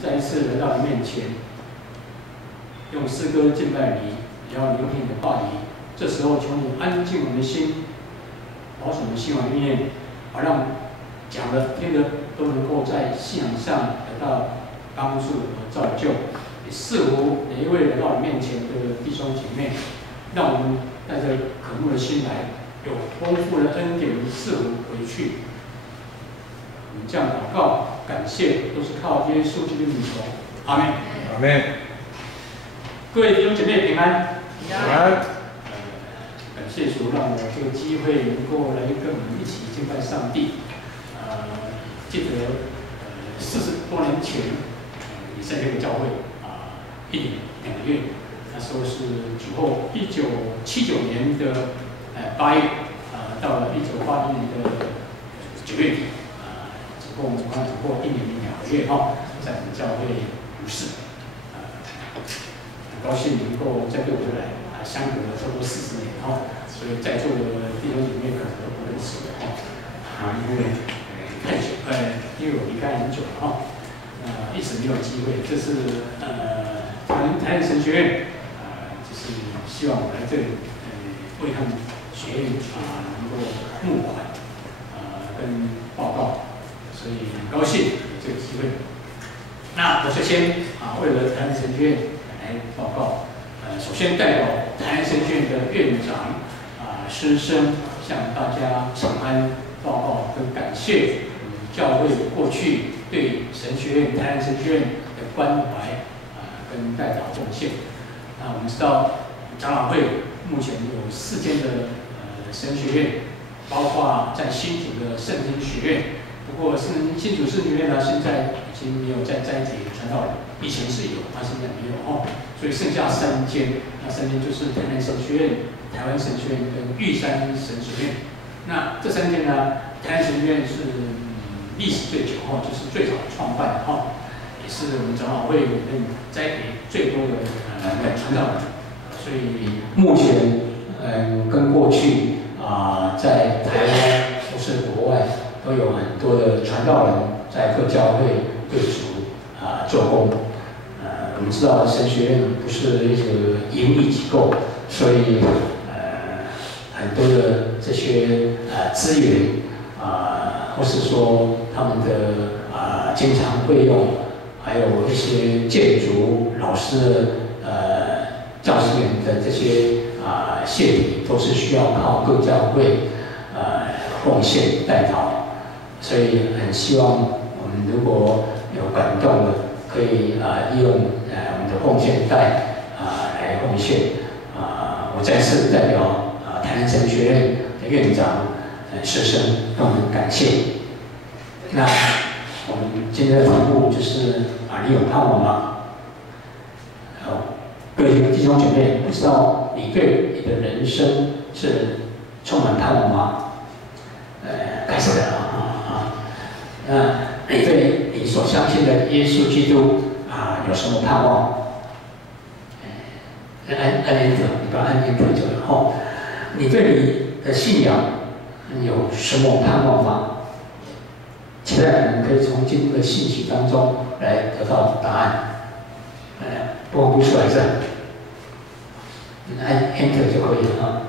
再一次来到你面前，用诗歌敬拜你，也要聆听你的话语。这时候，求你安静我们的心，保守我们心怀意念，好让讲的、听的都能够在信仰上得到帮助和造就。也赐福每一位来到你面前的弟兄姐妹，让我们带着渴慕的心来，有丰富的恩典赐福回去。我们这样祷告。 感谢都是靠耶稣基督的名求，阿门。阿门。各位弟兄姐妹平安。平安。感谢主，让我这个机会能够来跟我们一起敬拜上帝。记得40多年前，你在这个教会1年2个月，那时候是主后1979年的8月，到了1981年的9月底。 共总共只过1年2个月在我们教会服侍，很高兴能够再对我来相隔了差不多40年所以在座的弟兄姐妹可能都不认识因为太久，因为我离开很久了一直没有机会。这是台南神学院就是希望我来这里为他们学院能够募款跟报告。 所以很高兴有这个机会。那我首先为了台南神学院来报告。首先代表台南神学院的院长师生向大家请安报告跟感谢教会过去对神学院台南神学院的关怀跟代祷贡献。那我们知道长老会目前有4间的神学院，包括在新竹的圣经学院。 不过新竹圣学院呢，现在已经没有在摘节传道人，以前是有，现在没有所以剩下3间，那3间就是台南神学院、台湾神学院跟玉山神学院。那这3间呢，台南神学院是历史最久就是最早创办也是我们长老会里面栽培最多的传道人。所以目前跟过去在台湾或是国外。 都有很多的传道人在各教会为主做工。我们知道神学院不是一个盈利机构，所以很多的这些资源或是说他们的经常费用，还有一些建筑老师教师员的这些谢礼，都是需要靠各教会奉献代祷。 所以很希望我们如果有感动的，可以利用我们的奉献袋来奉献。我再次代表台南神学院的院长师生跟我们感谢。那我们今天的题目就是你有盼望吗？各位弟兄姐妹，不知道你对你的人生是充满盼望吗？开始了你对你所相信的耶稣基督有什么盼望？安念者，你把安念者就好。你对你的信仰有什么盼望吗？期待你们可以从今天的信息当中来得到答案。播不出来是吧？按 Enter 就可以了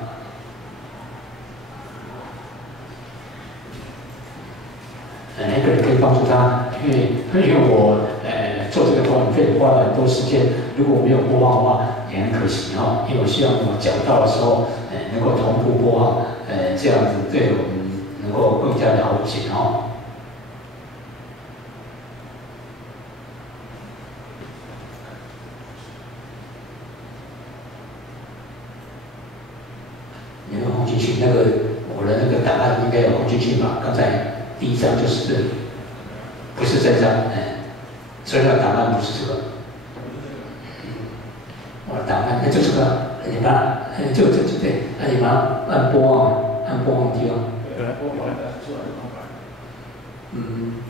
那个人可以帮助他，因为我做这个播放费花了很多时间，如果没有播放的话也很可惜因为我希望我讲到的时候能够同步播放，这样子对我们能够更加了解你们放进去那个我的那个档案应该有放进去吧？刚才。 第1章就是这里，不是这张，所以那档案不是这个。我的档案就这个，你把就对，你把它按播放地方。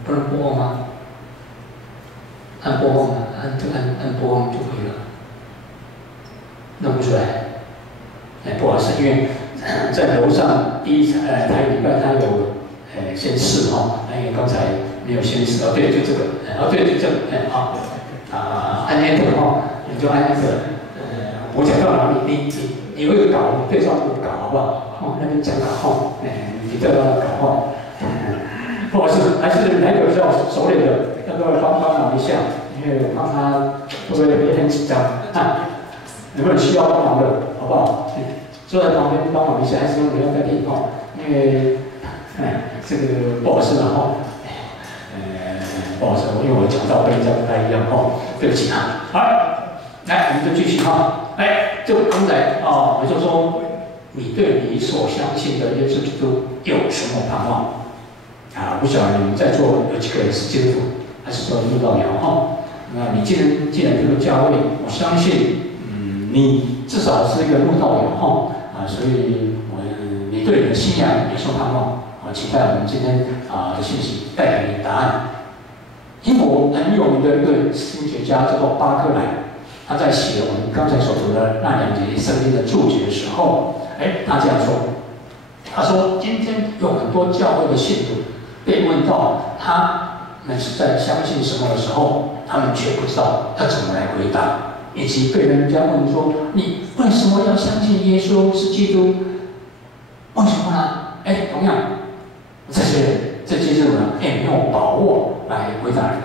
不能播放吗？按播放按播放就可以了。弄不出来，不好意思，因为在楼上第1台礼拜它有。 先试因为刚才没有先试对，就这个，对，就这个，好， Enter 哈，你就按 Enter。我讲到哪里，你有一个稿，你对照这个稿好不好？哦，那边讲稿哈，你对照那个稿哈。不好意思，还是哪个比较熟练的，要不要帮忙一下？因为我怕他会不会也很紧张啊？有没有需要帮忙的，好不好？坐在旁边帮忙一下，还是说你要在听哈？因为这个不好意思了哈。不好意思，因为我讲到跟人家不太一样哈，对不起啊。好，来，我们就继续哈。就刚才我就说，你对你所相信的耶稣基督有什么盼望？不晓得你们在座有几个人是基督徒，还是说慕道友哈？那你既然这个教会，我相信，你至少是一个慕道友哈所以你对你的信仰有什么盼望？期待我们今天的信息带给你答案。英国很有名的一个神学家叫做巴克莱，他在写我们刚才所读的那2节圣经的注解的时候，他这样说：他说，今天有很多教会的信徒被问到他们是在相信什么的时候，他们却不知道要怎么来回答，以及被人家问说：你为什么要相信耶稣是基督？为什么呢？同样，这些人呢，没有把握来回答人。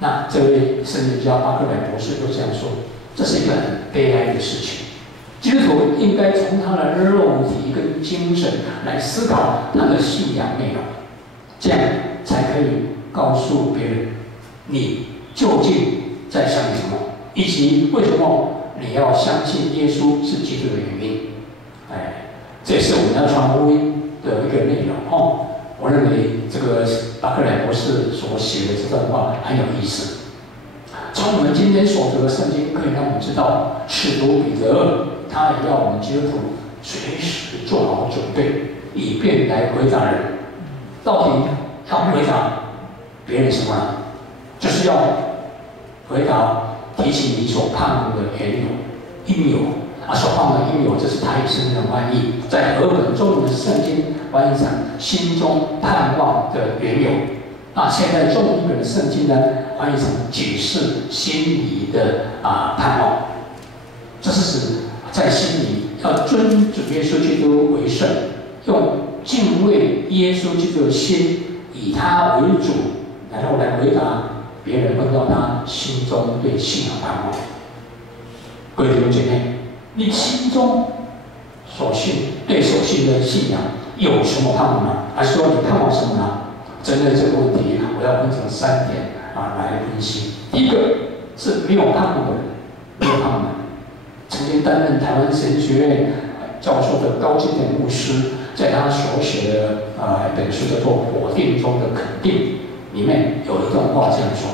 那这位神学家巴克莱博士就这样说：这是一个很悲哀的事情。基督徒应该从他的肉体跟精神来思考他的信仰内容，这样才可以告诉别人你究竟在相信什么，以及为什么你要相信耶稣是基督的原因。这也是我们要传福音的一个内容哦。我认为这个巴克莱博士所写的这段话很有意思。从我们今天所读的圣经，可以让我们知道，使徒彼得他也要我们基督徒随时做好准备，以便来回答人。到底要回答别人什么呢？就是要回答提起你所盼望的缘由、因由。所盼望的因由，这是台语圣经的翻译，在和本中文的圣经翻译成心中盼望的缘由。现在中文本的圣经呢，翻译成解释心里的盼望。这是指在心里要尊主耶稣基督为圣，用敬畏耶稣基督的心，以他为主，然后来回答别人问到他心中对信仰盼望。各位弟兄姐妹，你心中所信的信仰有什么盼望呢？还是说你盼望什么呢？针对这个问题，我要分成3点来分析。第一个是没有盼望的人，没有盼望的人。曾经担任台湾神学院教授的高金典牧师，在他所写的一本书叫做《否定中的肯定》里面有一段话这样说：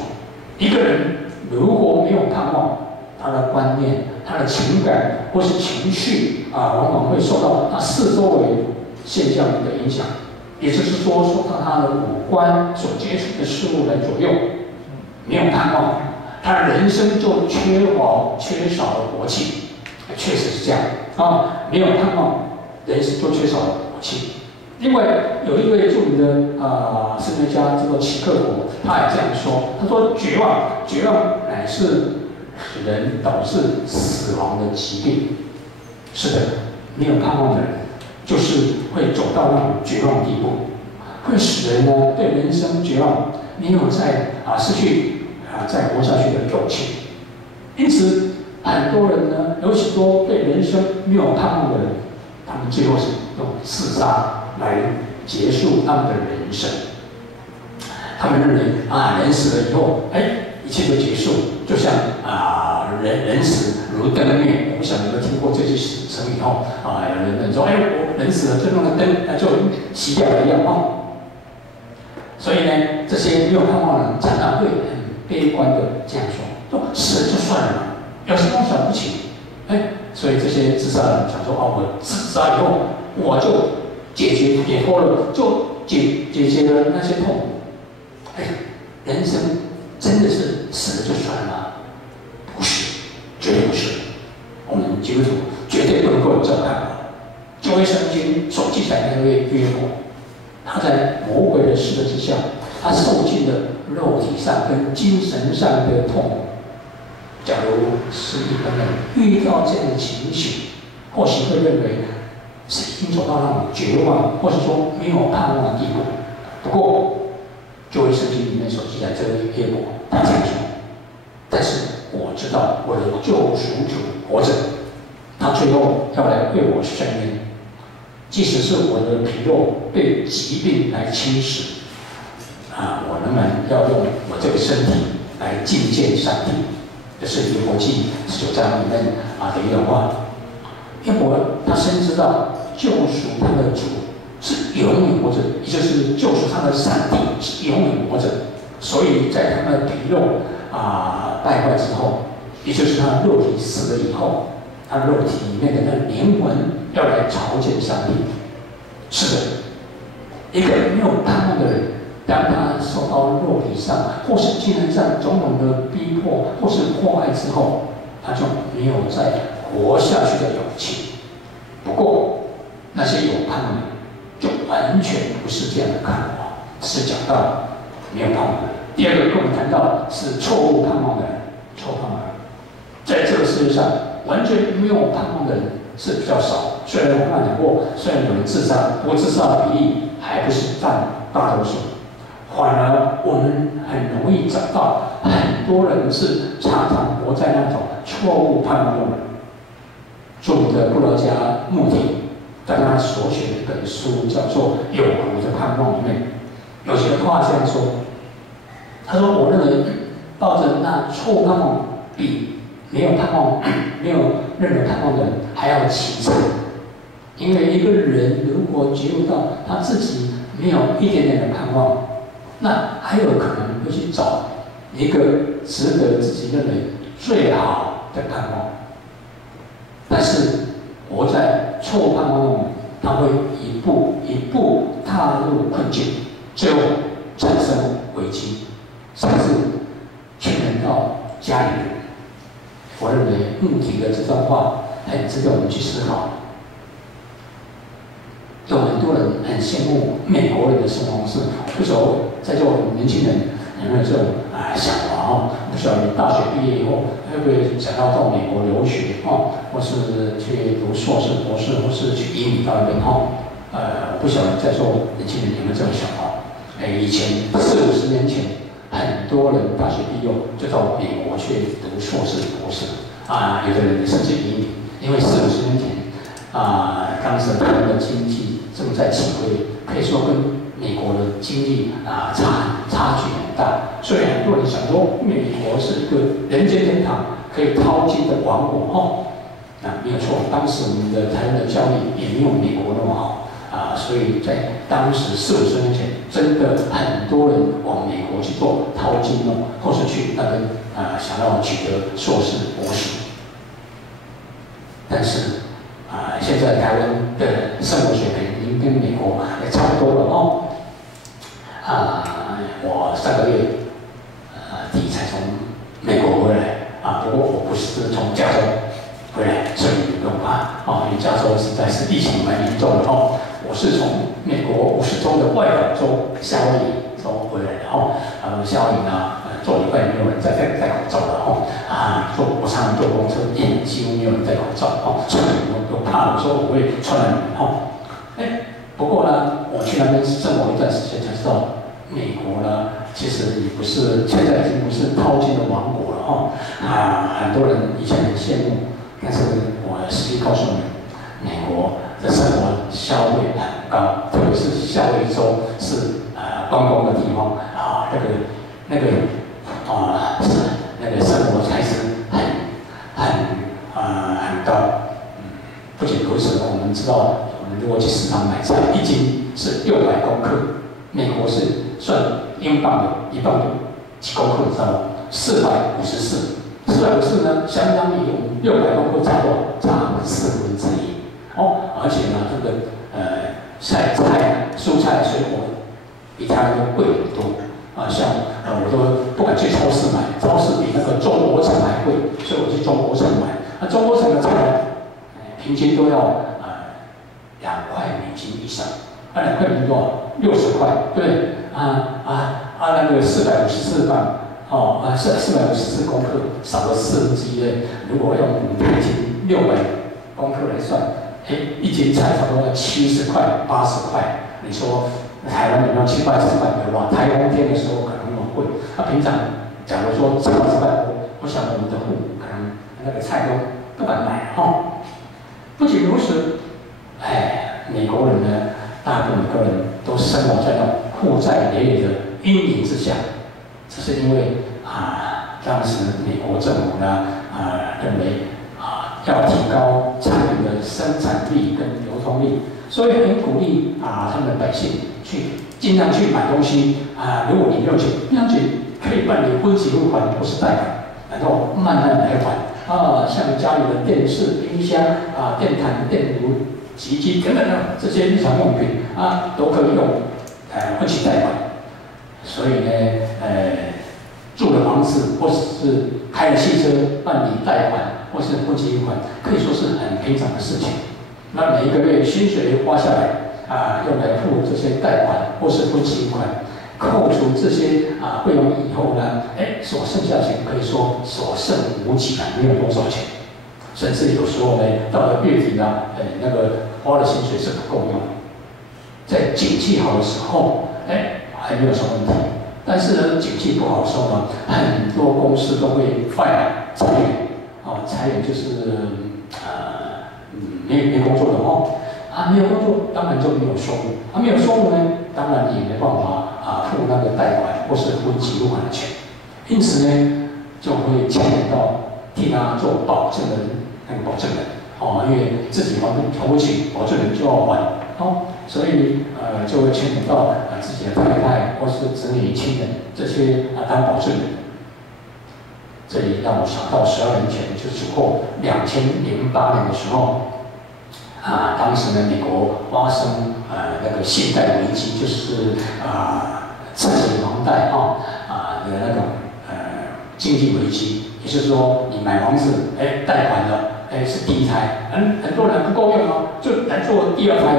一个人如果没有盼望，他的观念、他的情感或是情绪往往会受到他四周围现象的影响，也就是说，受到他的五官所接触的事物来左右。没有盼望，他的人生就缺少了活气。确实是这样没有盼望，人生就缺少了活气。另外，有一位著名的神学家叫做齐克果，他也这样说：他说，绝望乃是使人导致死亡的疾病。是的，没有盼望的人，就是会走到那种绝望地步，会使人呢对人生绝望，没有失去再活下去的勇气。因此，很多人呢，有许多对人生没有盼望的人，他们最后是用自杀来结束他们的人生。他们认为人死了以后，一切都结束，就像人死如灯灭。我想你们听过这句成语后有人说，我人死了，就弄个灯就熄掉了一样所以呢，这些没有盼望的人常常会很悲观的这样说死了就算了，有什么了不起？所以这些自杀的人想说我自杀以后，我就解脱了，就解决了那些痛苦。人生真的是死了就算了吗？不是，绝对不是。我们基督徒绝对不能够有这种看法。旧约圣经所记载的那位约伯，他在魔鬼的试探之下，他受尽了肉体上跟精神上的痛苦。假如是一般人遇到这样的情形，或许会认为是已经走到那种绝望，或者说没有盼望的地步。不过，就为圣经里面所记载这位约伯，他这样说：但是我知道我的救赎主活着，他最后要来为我伸冤。即使是我的皮肉被疾病来侵蚀，我仍然要用我这个身体来觐见上帝。这是约伯记19章里面的一段话。约伯他深知道救赎他的主是永远活着，也就是救赎他的上帝是永远活着。所以在他的皮肉败坏之后，也就是他的肉体死了以后，他肉体里面的那灵魂要来朝见上帝。是的，一个没有盼望的人，当他受到肉体上或是精神上种种的逼迫或是迫害之后，他就没有再活下去的勇气。不过，那些有盼望的人，就完全不是这样的看法，是讲到没有盼望的人。第二个，跟我们谈到是错误盼望的人，错误盼望的人，在这个世界上完全没有盼望的人是比较少。虽然我刚才讲过，虽然有人自杀，不过自杀的比例还不是占大多数。反而我们很容易找到很多人是常常活在那种错误盼望中的。著名的布道家穆迪在他所写的一本书叫做《有福的盼望》里面，有些话这样说：他说，我认为抱着那错误盼望比没有盼望、没有任何盼望的人还要凄惨。因为一个人如果觉悟到他自己没有一点点的盼望，那还有可能会去找一个值得自己认为最好的盼望。但是活在错误盼望中，他会一步一步踏入困境，最后产生危机，甚至牵连到家里人。我认为穆迪的这段话很值得我们去思考。有很多人很羡慕美国人的生活方式，不晓得在座年轻人有没有这种想法不晓得你大学毕业以后会不会想要到美国留学或是去读硕士、博士，或是去移民到那边不晓得在座年轻人有没有这种想法？以前40-50年前，很多人大学毕业就到美国去读硕士、博士有的人甚至移民，因为40-50年前当时台湾的经济正在起飞，可以说跟美国的经济差距很大，所以很多人想说美国是一个人间天堂，可以淘金的王国没有错，当时我们的台湾的教育也没有美国那么好所以在当时40-50年前，真的很多人往美国去做淘金或是去那边想要取得硕士、博士，但是现在台湾的生活水平已经跟美国也差不多了我上个月底才从美国回来不过我不是从加州回来，所以不用怕因为加州实在是疫情蛮严重的我是从美国50州的外岛州夏威夷州回来的夏威夷做礼拜没有人戴口罩了我常常坐公车，也几乎没有人戴口罩所以我怕我说我会传染不过呢，我去那边生活一段时间才知道，美国呢其实也不是现在已经不是淘金的王国了很多人以前很羡慕，但是我实际告诉你，美国的生活消费很高，特别是夏威夷州是观光的地方那个生活开支很高。不仅如此，我们知道，我们如果去市场买菜，一斤是600公克，美国是算英镑的1磅几公克，你知道吗？454呢，相当于我们600公克差多少？差1/4而且呢，这个蔬菜、水果比台湾都贵很多像我都不敢去超市买，超市比那个中国城还贵，所以我去中国城买。中国城的菜平均都要2块美金以上，2块美金多少？60块，对不对？那个454磅454公克，少了1/4嘞。如果用5台斤600公克来算，一斤菜差不多要70块、80块。你说台湾有没有7块、10块？有吧？台风天的时候可能很贵。平常假如说7块、10块，我想我们的父母可能那个菜都不敢买不仅如此，美国人呢，大部分人都生活在那种负债累累的阴影之下。这是因为当时美国政府呢认为要提高产品的生产力跟流通力，所以很鼓励他们的百姓去尽量去买东西如果你没有钱，可以办理分期付款或是贷款，然后慢慢来还像家里的电视、冰箱电毯、电炉、洗衣机等等的这些日常用品都可以用分期贷款。所以呢，住了房子或者是开了汽车办理贷款或是分期付款，可以说是很平常的事情。那每一个月薪水花下来用来付这些贷款或是分期付款，扣除这些费用以后呢，所剩下的钱可以说所剩无几没有多少钱，甚至有时候呢，到了月底呢，那个花的薪水是不够用。在景气好的时候，还没有什么问题。但是呢，景气不好的时候呢，很多公司都会裁员，裁员就是没工作的没有工作，当然就没有收入。没有收入呢，当然也没办法付那个贷款或是分期付款的钱。因此呢，就会牵连到替他做保证的那个保证人因为自己还不起，保证人就要还所以就会牵连到自己的太太或是子女亲人这些当保证人。这里让我想到12年前，就是过2008年的时候，当时呢，美国发生那个信贷危机，就是次级房贷的那种经济危机。也就是说，你买房子贷款了。是第一胎，很多人不够用就来做第二胎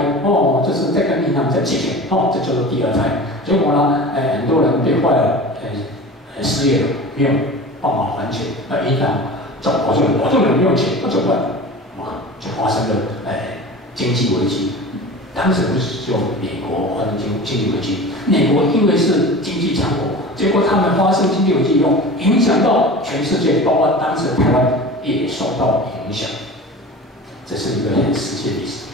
就是在跟银行在借钱这叫做第二胎。结果呢，很多人被坏了，失业了，没有办法还钱，银行找保证人没有钱，那怎么办？就发生了经济危机。当时不是只有美国发生经济危机，美国因为是经济强国，结果他们发生经济危机以后，影响到全世界，包括当时的台湾。也受到影响，这是一个很实际的历史。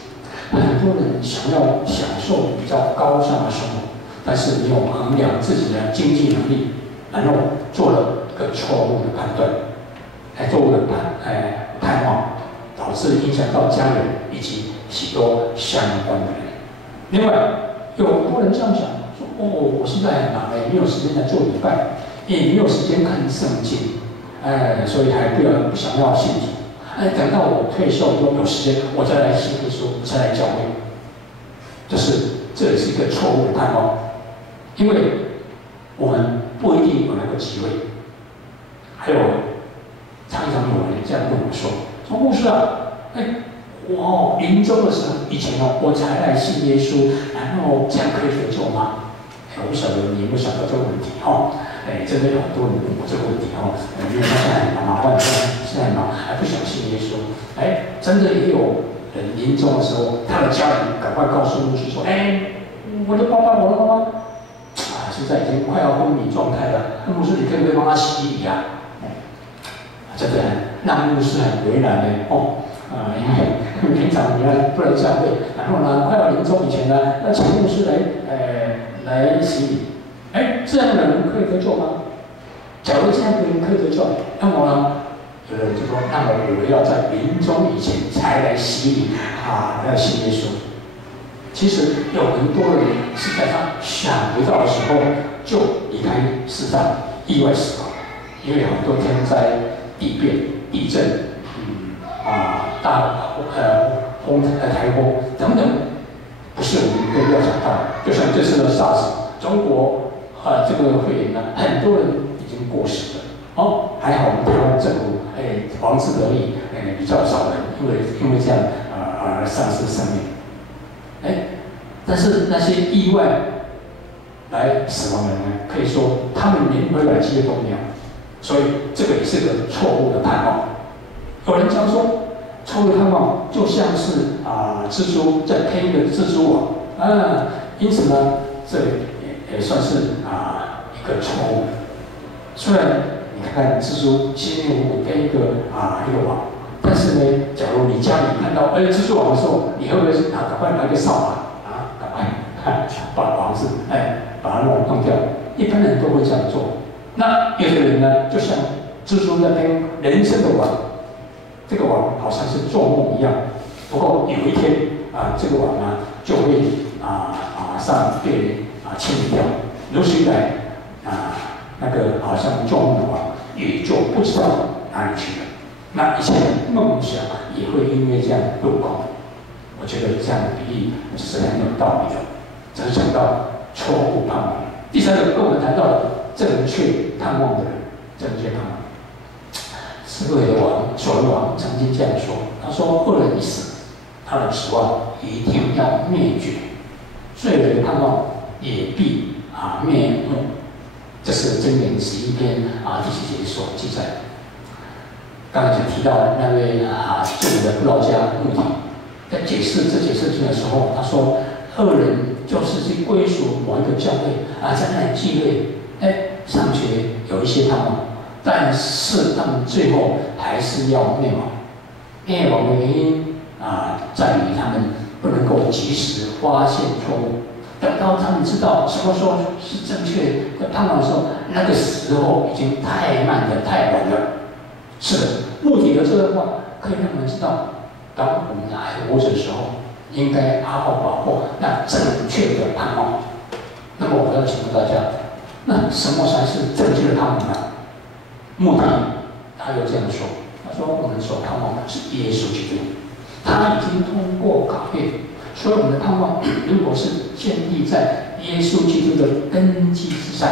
很多人想要享受比较高尚的生活，但是没有衡量自己的经济能力，然后做了个错误的判断，错误的盼望，导致影响到家人以及许多相关的人。另外，有很多人这样想，说我现在很忙没有时间来做礼拜，也没有时间看圣经。所以还不想要信主。等到我退休以后有时间，我再来信耶稣，我再来教会。这也是一个错误的盼望，因为我们不一定有那个机会。还有，常常有人这样跟我说：“牧师我临终的时候，以前我才来信耶稣，然后这样可以得救吗？”我不晓得你有没有想到这个问题真的有很多人问我这个问题因为他现在很忙，现在很忙，还不想信耶稣。真的也有人临终的时候，他的家人赶快告诉牧师说：“我的爸爸，现在已经快要昏迷状态了，牧师你可不可以帮他洗礼啊？”真的让牧师很为难因为平常你不能教会，然后呢，快要临终以前呢，要请牧师来洗礼。这样的人可以得救吗？假如这样的人可以得救，那么呢，有人就说，那么我要在临终以前才来洗礼来信耶稣。其实有很多人是在他想不到的时候就离开世上，意外死亡，因为有很多天灾、地变、地震，台风等等，不是我们可以料想到的。就像这次的 SARS， 中国这个肺炎呢，很多人已经过世了。还好我们台湾政府防治得力，比较少人因为这样而丧失生命。但是那些意外来死亡的人呢，可以说他们连回来机会都没有，所以这个也是个错误的盼望。有人常说，错误的盼望就像是蜘蛛在编一个蜘蛛网因此呢，这也算是一个错误。虽然你看蜘蛛七面五编一个网，但是呢，假如你家里看到蜘蛛网的时候，你会不会赶快拿一个扫把赶快把网子把它弄掉？一般人都会这样做。那有的人呢，就像蜘蛛在编人生的网，这个网好像是做梦一样。不过有一天这个网呢就会马上被清理掉，如此一来那个好像做梦的网也就不知道哪里去了。那一些梦想也会因为这样落空。我觉得这样的比喻是很有道理的。这是讲到错误盼望。第三个，跟我们谈到的正确盼望的人，正确盼望。智慧的王所罗门王曾经这样说：“他说，恶人一死，他的指望一定要灭绝，罪人的盼望也必灭没。”这是箴言11篇第7节所记载。刚才提到那位著名的布道家穆迪，在解释经的时候，他说，恶人就是去归属某一个教会在那里聚会，上学有一些盼望，但是他们最后还是要灭亡。灭亡的原因在于他们不能够及时发现错误。等到他们知道什么时候是正确的盼望的时候，那个时候已经太慢了，太晚了。是的，目的的这段话可以让我们知道，当我们还活着的时候，应该好好把握那正确的盼望。那么我要请问大家，那什么才是正确的盼望呢？目的他又这样说，他说我们所盼望的是耶稣基督，他已经通过考验。所以我们的盼望，如果是建立在耶稣基督的根基之上，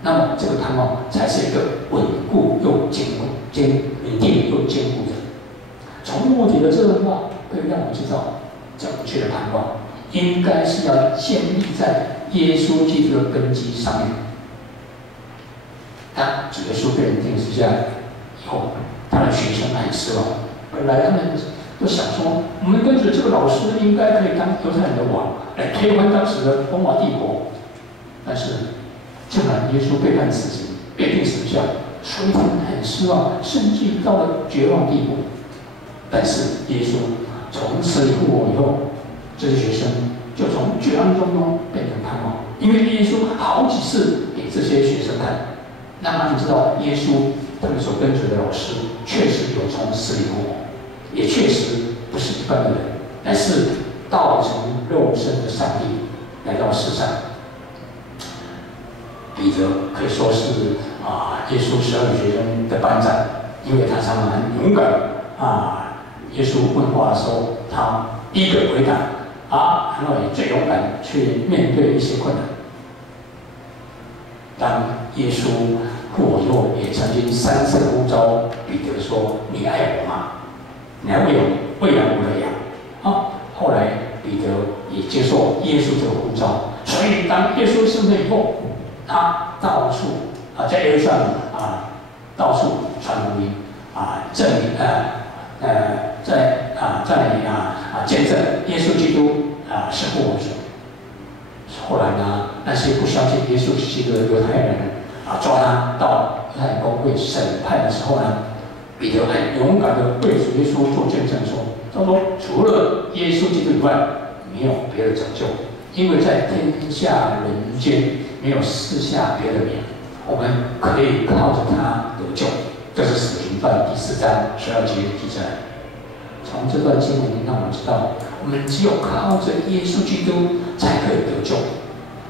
那么这个盼望才是一个稳固又稳定又坚固的。从目的的这段话，可以让我们知道，正确的盼望应该是要建立在耶稣基督的根基上面。当主耶稣被人钉十字架以后，他的学生很失望，本来他们就想说，我们跟着这个老师应该可以当犹太人的王，来推翻当时的罗马帝国。但是，竟然耶稣被判死刑，被钉十字架，所以他们很失望，甚至到了绝望地步。但是耶稣从死里复活以后，这些学生就从绝望中变成盼望，因为耶稣好几次给这些学生看，让他们知道耶稣他们所跟随的老师确实有从死里复活。也确实不是一般的人，但是道成肉身的上帝来到世上。彼得可以说是耶稣12个学生的班长，因为他常常很勇敢耶稣问话的时候，他第一个回答然后也最勇敢去面对一些困难。当耶稣复活以后，也曾经3次呼召彼得说：“你爱我吗？你还喂养我的羊。”后来彼得也接受耶稣这个呼召，所以当耶稣升天以后，他到处在耶路撒冷到处传福音证明见证耶稣基督是复活者。后来呢，那些不相信耶稣基督的犹太人抓他到犹太公会审判的时候呢，彼得很勇敢的对主耶稣做见证说：“他说除了耶稣基督以外，没有别的拯救，因为在天下人间没有赐下别的名，我们可以靠着他得救。”这是使徒行传第4章12节记载。从这段经文让我们知道，我们只有靠着耶稣基督才可以得救。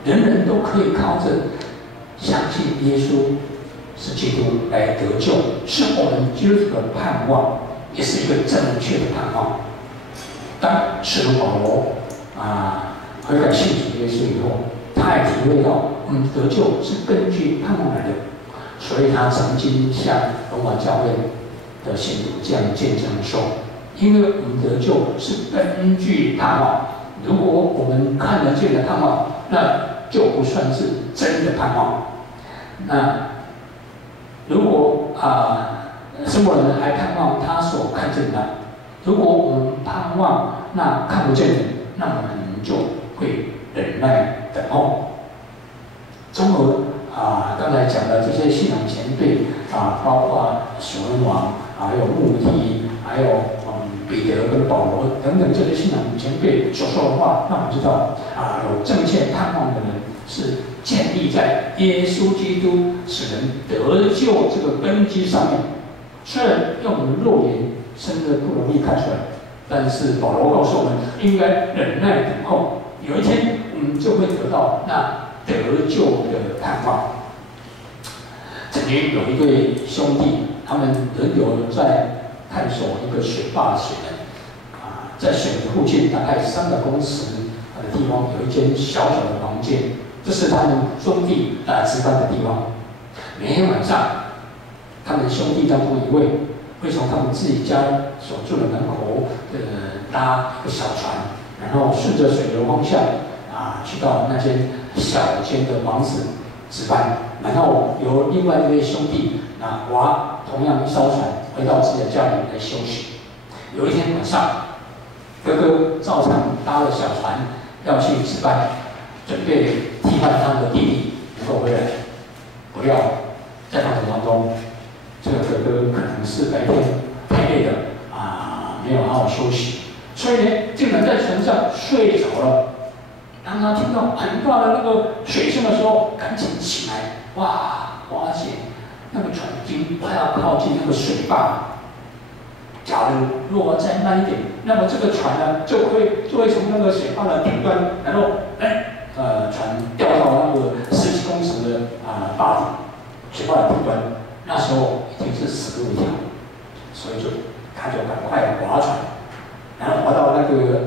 人人都可以靠着相信耶稣是基督来得救，是我们基督徒的盼望，也是一个正确的盼望。当使徒保罗悔改信主耶稣以后，他也体会到我们得救是根据盼望来的，所以他曾经向罗马教会的信徒这样见证说：“因为我们得救是根据盼望，如果我们看得见的盼望，那就不算是真的盼望。那如果生活人还盼望他所看见的，如果我们盼望那看不见的，那么我们就会忍耐等候。综合刚才讲的这些信仰前辈包括所罗门王，还有穆迪，还有彼得跟保罗等等这些信仰前辈所说的话，让我们知道有正确盼望的人是建立在耶稣基督使人得救这个根基上面。虽然用我们肉眼真的不容易看出来，但是保罗告诉我们，应该忍耐等候，有一天我们就会得到那得救的盼望。曾经有一对兄弟，他们轮流在探索一个水坝的水源，在水的附近大概300公尺的地方有一间小小的房间，这是他们兄弟值班的地方。每天晚上，他们兄弟当中一位会从他们自己家所住的门口搭一个小船，然后顺着水流方向去到那间小间的房子值班，然后由另外一位兄弟划同样一艘船回到自己的家里来休息。有一天晚上，哥哥照常搭了小船要去值班，准备替换他的弟弟能够回来。不料在过程当中，这个哥哥可能是白天太累了没有好好休息，所以呢，竟然在船上睡着了。当他听到很大的那个水声的时候，赶紧醒来，发现那个船已经快要靠近那个水坝。假如若再慢一点，那么这个船呢就会从那个水坝的顶端，然后船掉到那个10几公尺的坝底，水坝的顶端，那时候已经是死路一条，所以他就赶快划船，然后划到那个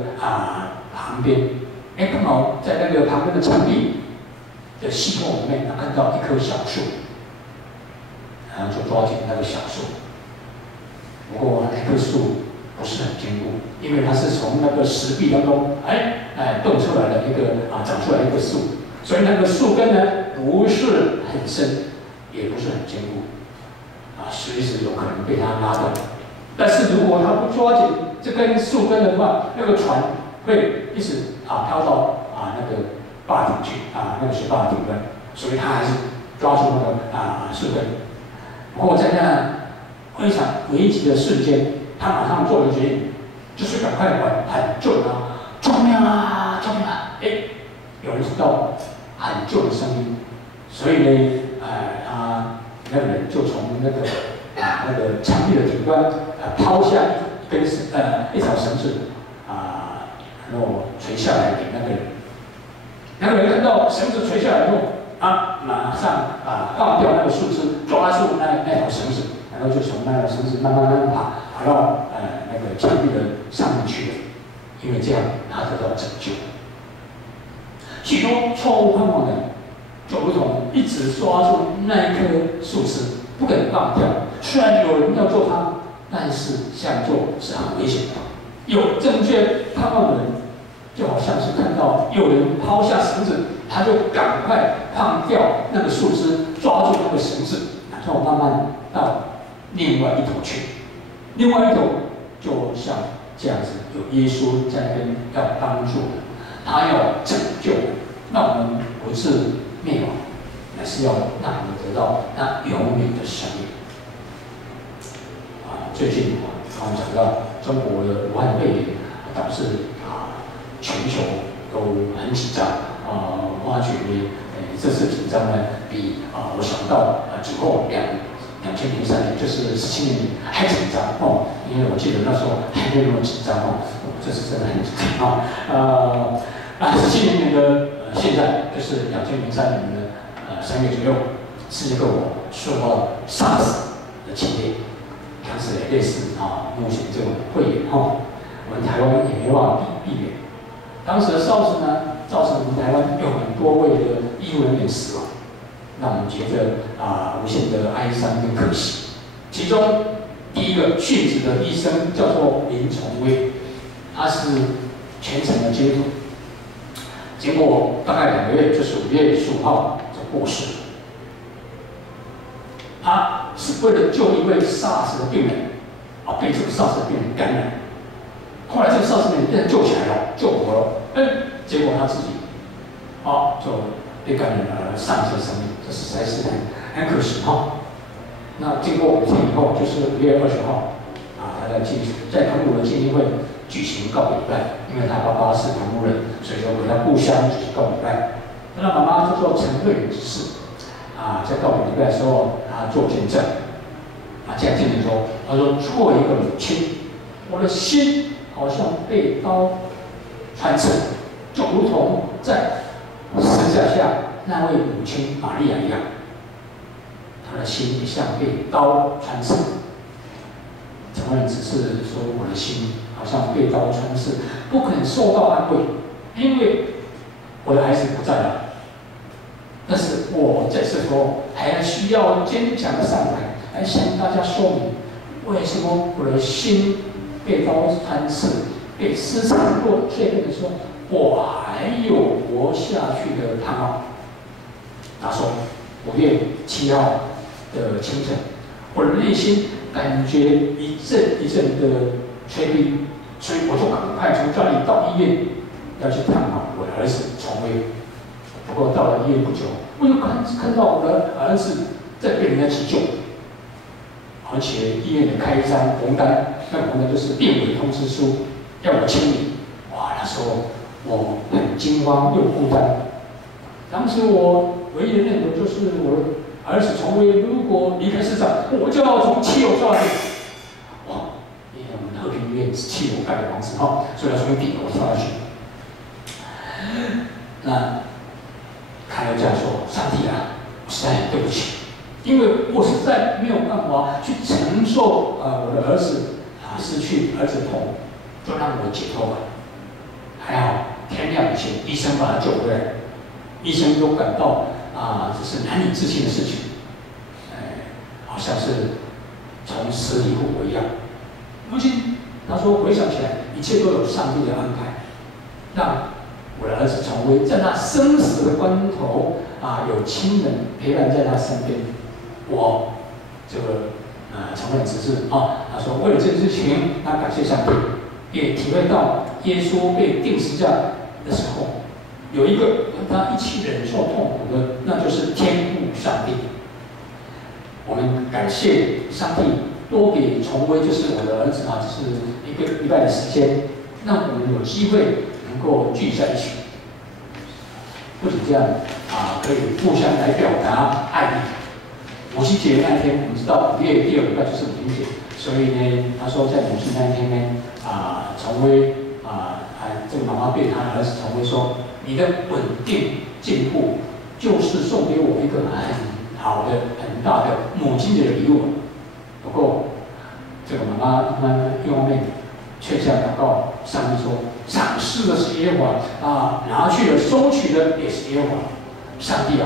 旁边。刚好在那个旁边的墙壁的隙缝里面，他看到一棵小树，然后就抓紧那个小树。不过那棵树不是很坚固，因为它是从那个石壁当中蹦出来的一个长出来一个树，所以那个树根呢不是很深，也不是很坚固，随时有可能被它拉断。但是如果他不抓紧这根树根的话，那个船会一直飘到那个坝顶去那个水坝的顶端，所以他还是抓住那个树根。不过在那非常危急的瞬间，他马上做了决定，就是赶快喊救人救命啊，救命啊！有人听到喊救的声音，所以呢，他那个人就从那个墙壁的顶端抛下一条绳子然后垂下来给那个人。那个人看到绳子垂下来以后，马上放掉那个树枝，抓住那条绳子，然后就从那条绳子慢慢爬到那个墙壁的上面去了。因为这样，他得到拯救。许多错误盼望的人，就如同一直抓住那一棵树枝，不肯放掉。虽然有人要救他，但是这样做是很危险的。有正确盼望的人，就好像是看到有人抛下绳子，他就赶快放掉那个树枝，抓住那个绳子，然后慢慢到另外一头去。另外一头就像这样子，有耶稣在那边要帮助的，他要拯救，让我们不是灭亡，乃是要让我们得到那永远的生命。最近我们讲到中国的武汉肺炎，导致全球都很紧张发觉这次紧张呢，比我想到之后2003年，就是17年还紧张因为我记得那时候还没有那么紧张这次真的很紧张17年的现在就是2003年的3月左右，世界各国受到 SARS 的侵略。但是也类似目前这种肺炎我们台湾也没办法避免。当时的 SARS 呢，造成我们台湾有很多位的医护人员死亡，让我们觉得无限的哀伤跟可惜。其中第一个殉职的医生叫做林崇威，他是虔诚的基督徒。经过大概2个月，就是5月15号就过世了。他是为了救一位 SARS 的病人，被这个 SARS 的病人感染。后来这个 SARS 病人被人救起来了，救活了，结果他自己，就被感染了，丧失生命，这实在是很可惜哈。那经过5天以后，就是5月20号，他在澎湖的基金会举行告别礼拜，因为他爸爸是澎湖人，所以说回到故乡举行告别礼拜。那妈妈就做陈慧仁执事，在告别礼拜的时候，他做见证，这样见证说，他说作为一个母亲，我的心好像被刀穿刺，就如同在十字架下那位母亲玛利亚一样，他的心也像被刀穿刺。陈慧仁只是说，我的心好像被刀穿刺，不肯受到安慰，因为我的孩子不在了。但是我在这时候还需要坚强的上台，来向大家说明，为什么我的心被刀穿刺，被撕残若碎片的时候，我还有活下去的盼望。他说，5月7号的清晨，我的内心感觉一阵一阵的催逼，所以我就赶快从家里到医院要去探望我的儿子崇威。不过到了医院不久，我就看到我的儿子在被人家急救，而且医院的开一张红单，那个红单就是病危通知书，要我签名。那时候我很惊慌又孤单。当时我唯一的念头就是我的儿子崇威如果离开市场，我就要从7楼跳下去。因为我们和平医院是7楼盖的房子所以要从顶楼跳下去。那他又这样说：“上帝啊，我实在很对不起，因为我实在没有办法去承受我的儿子失去儿子的痛苦，就让我解脱吧。”还好天亮以前，医生把他救回来，医生都感到这是难以置信的事情，好像是从死里复活一样。如今他说回想起来，一切都有上帝的安排，让我的儿子崇威在那生死的关头有亲人陪伴在他身边。我这个崇威执事他说为了这件事情，他感谢上帝，也体会到耶稣被钉十字架的时候，有一个跟他一起忍受痛苦的，那就是天父上帝。我们感谢上帝多给崇威，就是我的儿子就是1个礼拜的时间，让我们有机会能够聚在一起。不仅这样可以互相来表达爱意。母亲节那天，我们知道5月第2个礼拜就是母亲节，所以呢，他说在母亲那天呢，崇威这个妈妈对他儿子崇威说：“你的稳定进步，就是送给我一个很好的、很大的母亲节的礼物。”不过，这个妈妈一方面却这样祷告上帝说：“赏赐的是耶和华拿去了收取的也是耶和华。上帝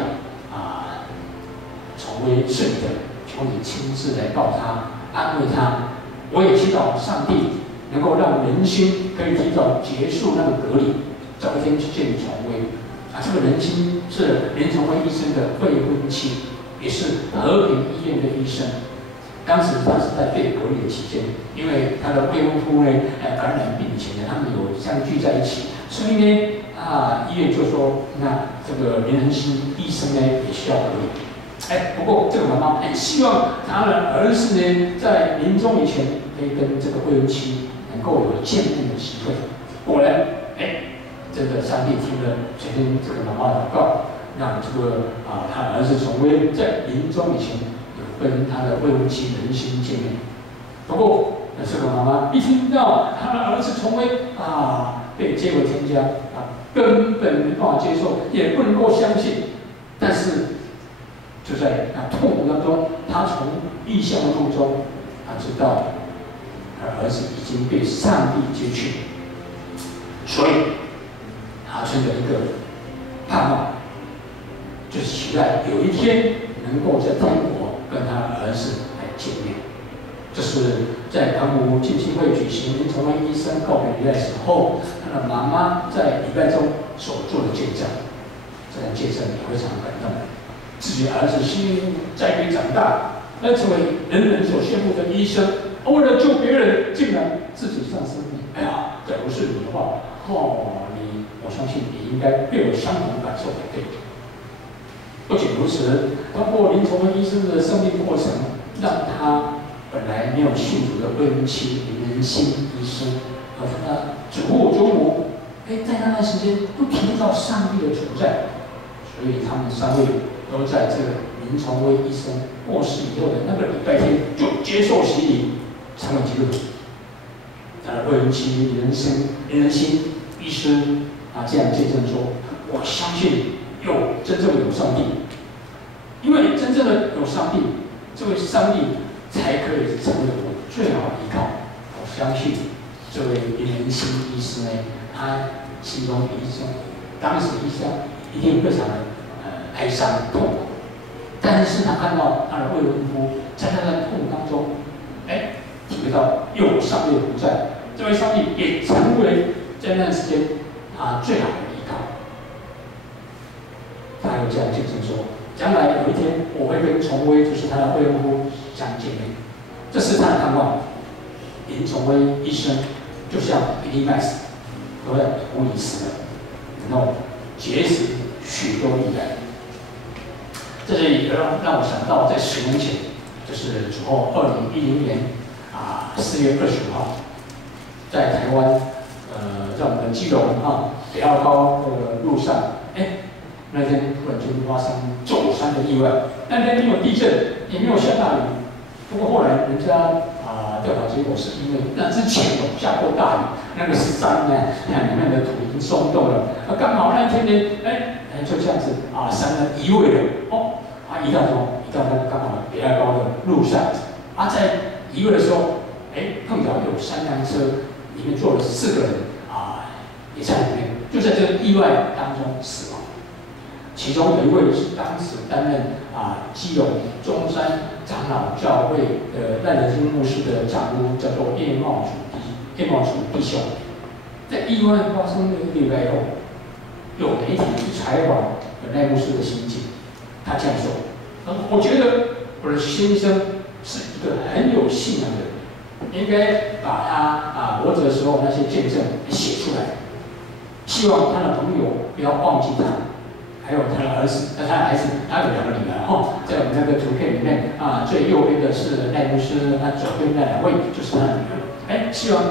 崇威是你的，求你亲自来抱他，安慰他。我也祈祷上帝能够让人心可以提早结束那个隔离，早一天去见崇威。这个人心是林崇威医生的未婚妻，也是和平医院的医生。当时他是在被隔离的期间，因为他的未婚夫呢感染病以前呢，他们有相聚在一起，所以呢医院就说，那这个林仁心医生呢也需要隔离。不过这个妈妈很希望她的儿子呢在临终以前可以跟这个未婚妻能够有见面的机会。果然，真的上帝听了昨天这个妈妈的祷告，让这个他的儿子崇威在临终以前有跟他的未婚妻人心见面。不过，这个妈妈一听到他的儿子崇威被接回天家，根本没办法接受，也不能够相信。但是就在那痛苦当中，他从异象的梦中，他知道他的儿子已经被上帝接去，所以他存着一个盼望，就是期待有一天能够在天国跟他的儿子来见面。这是在澎湖基金会举行林崇威医生告别礼拜的时候，他的妈妈在礼拜中所做的见证，这样见证也非常感动。自己儿子幸运在狱长大，那成为人人所羡慕的医生，为了救别人，竟然自己丧生命。哎呀，假如是你的话，我相信你应该会有相同感受才对。不仅如此，通过林崇文医生的生命过程，让他本来没有信主的未婚妻林仁心医生和他的祖父祖母，在那段时间都体验到上帝的存在，所以他们3位都在这个林崇威医生过世以后的那个礼拜天就接受洗礼，成为基督徒。他的未婚妻林仁心医师这样见证说：“我相信真正有上帝，因为真正的有上帝，这位上帝才可以成为我最好的依靠。我相信这位林仁心医师呢，他心中当时医生一定非常的哀伤痛苦，但是他看到他的未婚夫在那段痛苦当中，体会到有上帝的同在，这位上帝也成为在那段时间他最好的依靠。他有这样见证说，将来有一天我会跟崇威，就是他的未婚夫相见面，这是他的盼望。林崇威医生就像比利麦斯都在同已死了，然后结识许多艺人。这里让我想到，在10年前，就是主后2010年4月25号，在台湾在我们的基隆北澳高的路上，那天突然间发生走山的意外。那天没有地震，也没有下大雨。不过后来人家调查结果是因为那之前有下过大雨，那个山呢，里面的土已经松动了。刚好那一天呢，就这样子山呢移位了。移到那个刚好北澳高的路上。在移位的时候，碰巧有3辆车，里面坐了4个人也在里面，就在这个意外当中死亡。其中有一位是当时担任基隆中山长老教会的赖仁金牧师的丈夫，叫做叶茂楚弟兄。在意外发生的1个礼拜后，有媒体去采访赖牧师的心境，他这样说：“我觉得我的先生是一个很有信仰的人，应该把他活着的时候那些见证写出来，希望他的朋友不要忘记他。”还有他的儿子，他有2个女儿在我们那个图片里面最右边的是赖牧师，左边那2位就是他的女儿。希望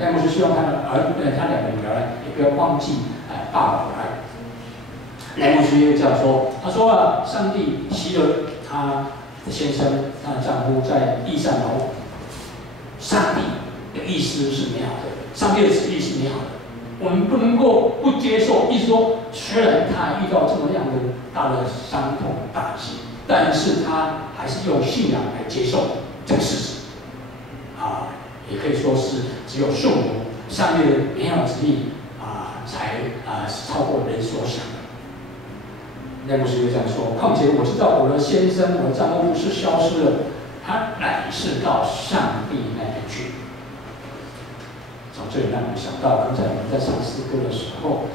赖牧师希望他2个女儿也不要忘记爸爸的爱。赖牧师又这样说，他说上帝希了他的先生，他的丈夫在地上劳苦。上帝的意思是美好的，上帝的旨意是美好的。我们不能够不接受，意思说，虽然他遇到这么样的大的伤痛打击，但是他还是用信仰来接受这个事实。也可以说是只有顺服上帝的美好旨意才是超过人所想的。赖牧师就这样说：况且我知道我的先生，我的丈夫不是消失了，他乃是到上帝那边去。从这里让我们想到，刚才我们在唱诗歌的时候，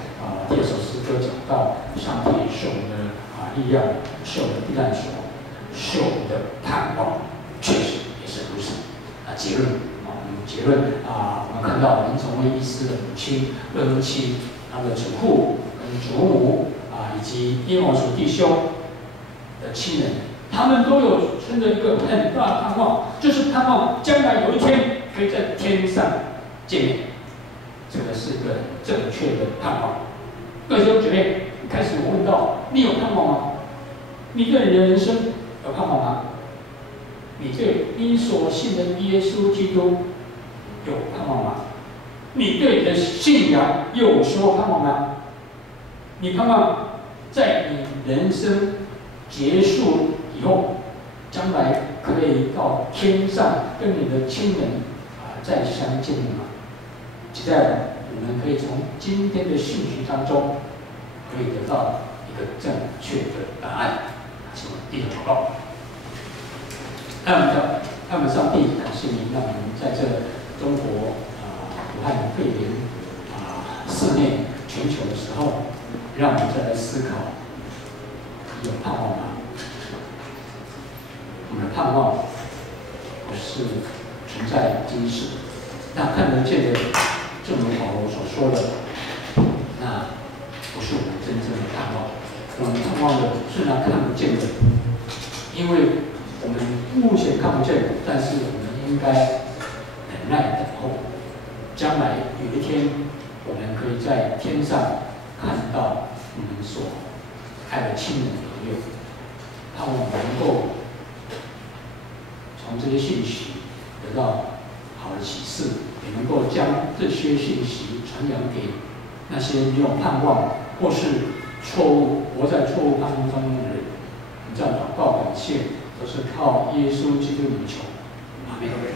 第2首诗歌讲到上帝是我们的力量，是我们的避难所，是我们的盼望，确实也是如此。结论我们看到林崇威医师的母亲、未婚妻、他的祖父跟祖母以及叶茂楚弟兄的亲人，他们都有存着一个很大的盼望，就是盼望将来有一天可以在天上见面。这个是一个正确的盼望。各位弟兄姐妹，开始我问到：你有盼望吗？你对你的人生有盼望吗？你对你所信的耶稣基督有盼望吗？你对你的信仰有所盼望吗？你盼望在你人生结束以后，将来可以到天上跟你的亲人再相见面吗？期待我们可以从今天的信息当中，可以得到一个正确的答案。请我们低头祷告。爱我们上帝，感谢您让我们在这中国武汉肺炎肆虐全球的时候，思考：有盼望吗？我们的盼望不是存在今世，那看得见的，正如保罗所说的，那不是我们真正的盼望。我们盼望的是那看不见的，因为我们目前看不见，但是我们应该忍耐等候，将来有一天，我们可以在天上看到我们所爱的亲人朋友，盼望能够从这些信息得到好的启示，也能够将这些信息传扬给那些没有盼望或是活在错误盼望当中的人。我们这样祷告感谢，都是靠耶稣基督名求，阿门。